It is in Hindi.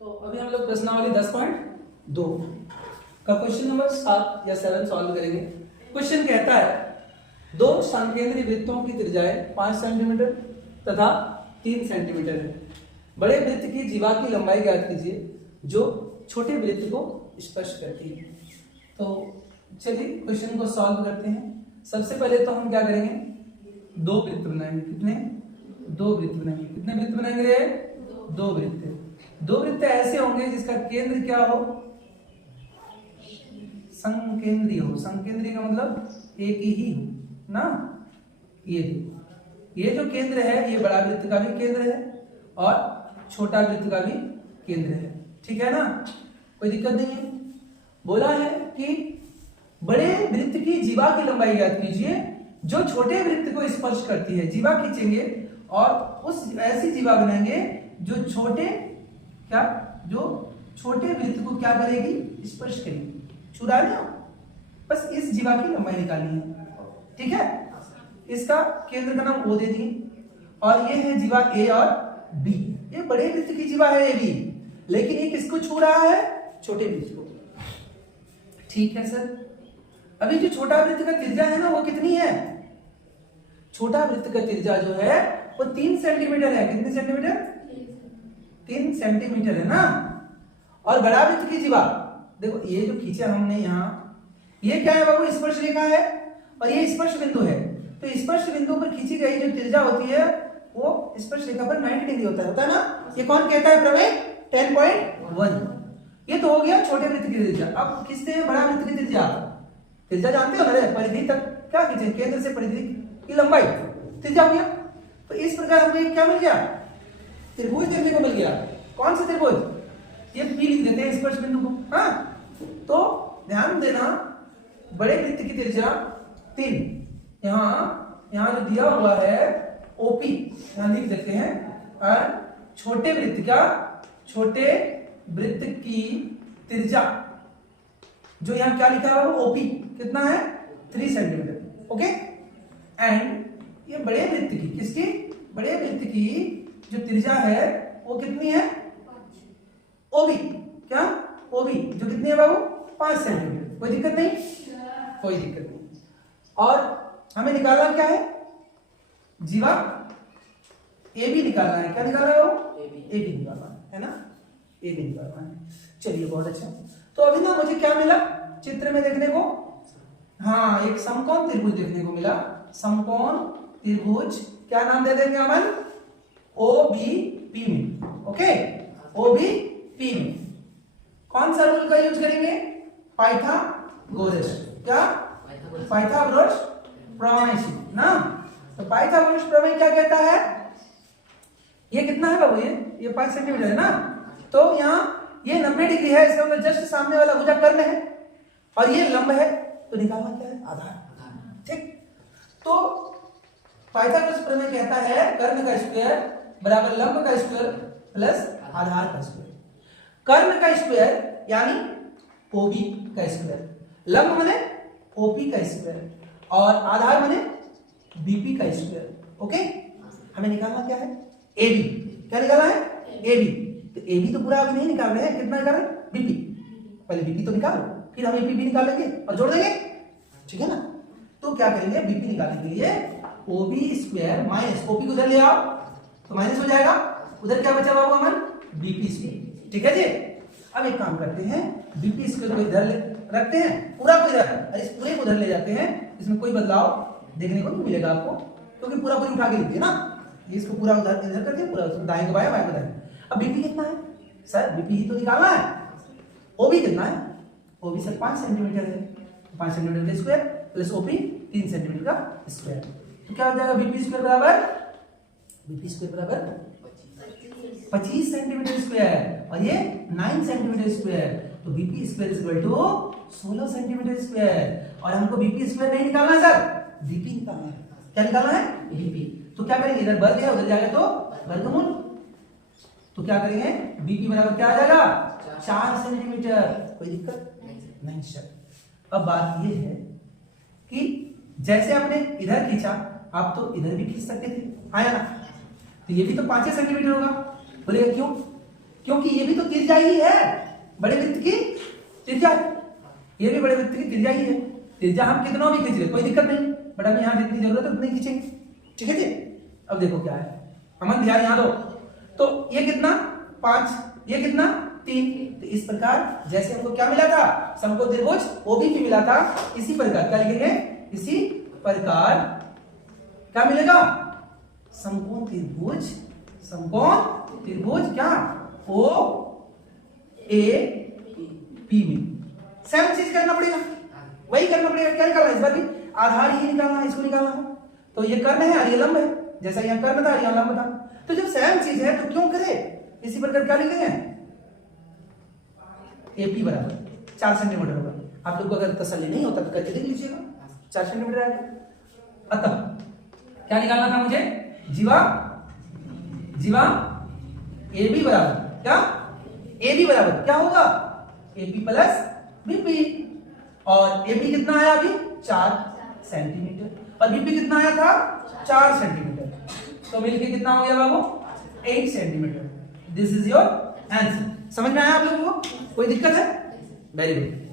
तो अभी हम लोग प्रश्नावली 10.2 का क्वेश्चन नंबर 7 या 7 सॉल्व करेंगे। क्वेश्चन कहता है दो समकेंद्री वृत्तों की त्रिज्याएं 5 सेंटीमीटर तथा 3 सेंटीमीटर है। बड़े वृत्त की जीवा की लंबाई ज्ञात कीजिए जो छोटे वृत्त को स्पर्श करती है। तो चलिए क्वेश्चन को सॉल्व करते हैं। सबसे पहले तो हम क्या करेंगे, दो वृत्त बनाएंगे। कितने? दो वृत्त बनाएंगे। कितने वृत्त बनाएंगे? दो वृत्त। दो वृत्त ऐसे होंगे जिसका केंद्र क्या हो, संकेंद्री हो। संकेंद्री का मतलब एक ही हो ना। ये जो केंद्र है ये बड़ा वृत्त का भी केंद्र है और छोटा वृत्त का भी केंद्र है। ठीक है ना, कोई दिक्कत नहीं है। बोला है कि बड़े वृत्त की जीवा की लंबाई ज्ञात कीजिए जो छोटे वृत्त को स्पर्श करती है। जीवा खींचेंगे और उस ऐसी जीवा बनाएंगे जो छोटे वृत्त को क्या करेगी, स्पर्श करेगी। चुरा लिया, बस इस जीवा की लंबाई निकालनी है। ठीक है, इसका केंद्र का नाम ओ दे दिए और ये है जीवा ए और बी। ये बड़े वृत्त की जीवा है ए बी, लेकिन ये किसको छू रहा है, छोटे वृत्त को। ठीक है सर, अभी जो छोटा वृत्त का त्रिज्या है ना वो कितनी है? छोटा वृत्त का त्रिज्या जो है वो 3 सेंटीमीटर है। कितने सेंटीमीटर? 3 सेंटीमीटर है ना। और बड़ा वृत्त की जीवा देखो, ये जो खींचा हमने यहाँ, ये क्या है बाबू, स्पर्श रेखा है और ये स्पर्श बिंदु है। तो स्पर्श बिंदु पर खींची गई जो त्रिज्या होती है वो स्पर्श रेखा पर 90 डिग्री होता है ना। ये कौन कहता है प्रमेय? 10.1। ये तो हो गया छोटे वृत्त की त्रिज्या। अब खींचते हैं बड़ा वृत्त की त्रिज्या। त्रिज्या जानते हो ना, परिधि तक क्या खींचे, केंद्र से परिधि की लंबाई त्रिज्या हो गया। तो इस प्रकार हमें क्या मिल गया, त्रिभुज देखने को मिल गया। कौन सा त्रिभुज? ये पी लिख देते हैं स्पर्श बिंदु को। हाँ, तो ध्यान देना, बड़े वृत्त की त्रिज्या 3, यहाँ जो दिया हुआ है ओपी यहाँ लिख देते हैं, और छोटे वृत्त की त्रिज्या जो यहाँ क्या लिखा है वो ओपी कितना है, 3 सेंटीमीटर। ओके, एंड ये बड़े वृत्त की, किसकी? बड़े वृत्त की जो त्रिज्या है वो कितनी है, ओबी। क्या? ओबी जो कितनी है बाबू, 5 सेंटीमीटर। कोई दिक्कत नहीं, कोई दिक्कत नहीं। और हमें निकालना क्या है, जीवा ए बी निकालना है। क्या निकालना है वो? ए बी निकालना है ना, ए बी निकालना है। चलिए बहुत अच्छा। तो अभी ना मुझे क्या मिला चित्र में देखने को, हाँ एक समकोण त्रिभुज देखने को मिला। समकोण त्रिभुज क्या नाम दे देंगे अपन, ओ बी पी में। ओके, ओ बी पी में कौन सा रूल का यूज करेंगे, पाइथागोरस। क्या? पाइथागोरस प्रमेय ना। तो पाइथागोरस प्रमेय क्या कहता है, ये कितना है बाबू, ये 5 सेंटीमीटर है ना। तो यहाँ ये 90 डिग्री है, इसका मतलब जस्ट सामने वाला भुजा कर्ण है और ये लंब है, तो निकालना क्या है, आधार। ठीक, तो पाइथागोरस प्रमेय कहता है कर्ण का स्क्वायर बराबर लंब का स्क्वायर प्लस आधार का स्क्वायर। कर्ण का स्क्वायर यानी ओबी का स्क्वायर, लंब माने ओपी का स्क्वायर और आधार माने बीपी का स्क्वायर। ओके, हमें निकालना क्या है, एबी। क्या निकालना है, एबी। तो एबी तो पूरा अभी नहीं निकाल रहे हैं, कितना निकाल रहे हैं, बीपी। पहले बीपी तो निकालो, फिर हम एपी भी निकाल लेंगे और जोड़ देंगे। ठीक है ना। तो क्या करेंगे, बीपी निकालने के लिए ओबी स्क्वायर माइनस ओपी को उधर ले आओ तो माइनस हो जाएगा, उधर क्या बचा बाबू हमारा, बीपी स्क्वायर। ठीक है जी। अब एक काम करते हैं, बीपी स्क्वायर को इधर रखते हैं, पूरा को इधर, और इस पूरे को उधर ले जाते हैं। इसमें कोई बदलाव देखने को नहीं मिलेगा आपको, क्योंकि पूरा पूरी उठा के लिखिए ना। इसको पूरा उधर इधर करके पूरा दाएं को बाएं, बाएं को दाएं। अब बीपी कितना है सर, बीपी ही तो निकालना है। ओबी कितना है, ओबी सर 5 सेंटीमीटर है। 5 सेंटीमीटर का स्क्वायर प्लस ओपी 3 सेंटीमीटर का स्क्वायर। तो क्या हो जाएगा, बीपी स्क्वायर बराबर 25 सेंटीमीटर स्क्वायर और ये 9 सेंटीमीटर स्क्वायर। तो BP square equal to 16 centimetre square. और हमको बीपी स्क्वायर नहीं निकालना है सर, बीपी निकालना है। क्या निकालना है, बीपी। तो क्या करेंगे, इधर वर्ग है उधर जाएगा तो वर्गमूल। तो क्या करेंगे, बीपी बराबर क्या आ जाएगा, 4 सेंटीमीटर। कोई दिक्कत नहीं सर। अब बात ये है कि जैसे आपने इधर खींचा, आप तो इधर भी खींच सकते थे, आया ना। तो ये भी तो 5 सेंटीमीटर होगा। बोलेगा क्यों, क्योंकि ये भी तो त्रिज्या ही है, बड़े वृत्त की त्रिज्या, ये भी बड़े वृत्त की त्रिज्या ही है। त्रिज्या हम कितना भी खींच ले कोई दिक्कत नहीं, बट हमें यहाँ जितनी जरूरत है उतनी खींचेंगे, ठीक है जी। अब देखो क्या है, अमन ध्यान यहाँ दो, तो ये कितना 5, ये कितना 3। तो इस प्रकार जैसे हमको क्या मिला था, समकोण त्रिभुज OBP मिला था, इसी प्रकार क्या लिखेंगे, इसी प्रकार क्या मिलेगा, समकोण त्रिभुज, समकोण त्रिभुज क्या OAP में सेम चीज करना पड़ेगा, वही करना पड़ेगा। क्या निकालना है इस बार भी, आधार ही निकालना है, इसको निकालना है। तो ये कर्ण है और ये लंब है, जैसा यहाँ कर्ण था यहाँ लंब था। तो जब सेम चीज है तो क्यों करे, इसी प्रकार क्या लिखेंगे, AP बराबर 4 सेंटीमीटर होगा। आप लोग को अगर तसल्ली नहीं होता तो करके देख लीजिएगा, 4 सेंटीमीटर आएगा। अतः क्या निकालना था मुझे, जीवा AB बराबर क्या, AB बराबर क्या होगा, AP प्लस BP। और AP कितना आया अभी 4 सेंटीमीटर, और BP कितना आया था 4 सेंटीमीटर, तो मिलके कितना हो गया बाबू 8 centimetre. This is your answer. समझ में आया आप लोगों को, कोई दिक्कत है, वेरी गुड।